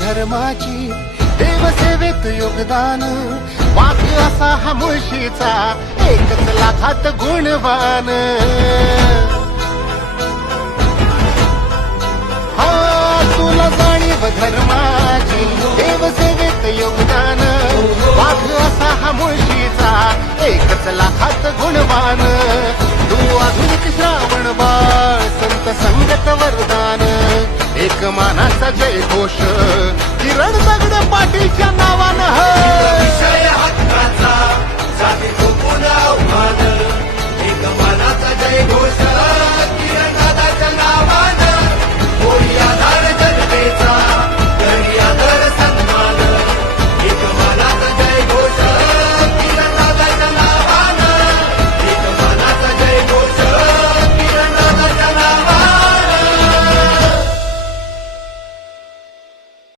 धर्माची देवसेवेत योगदान. वाघ असा हा मुळशीचा एकच लाखात गुणवान. हा तुला जाणीव धर्माची देवसेवेत योगदान. वाघ असा हा मुळशीचा एकच लाखात गुणवान. एक मानाचा जय घोष किरण दगड पाटीलच्या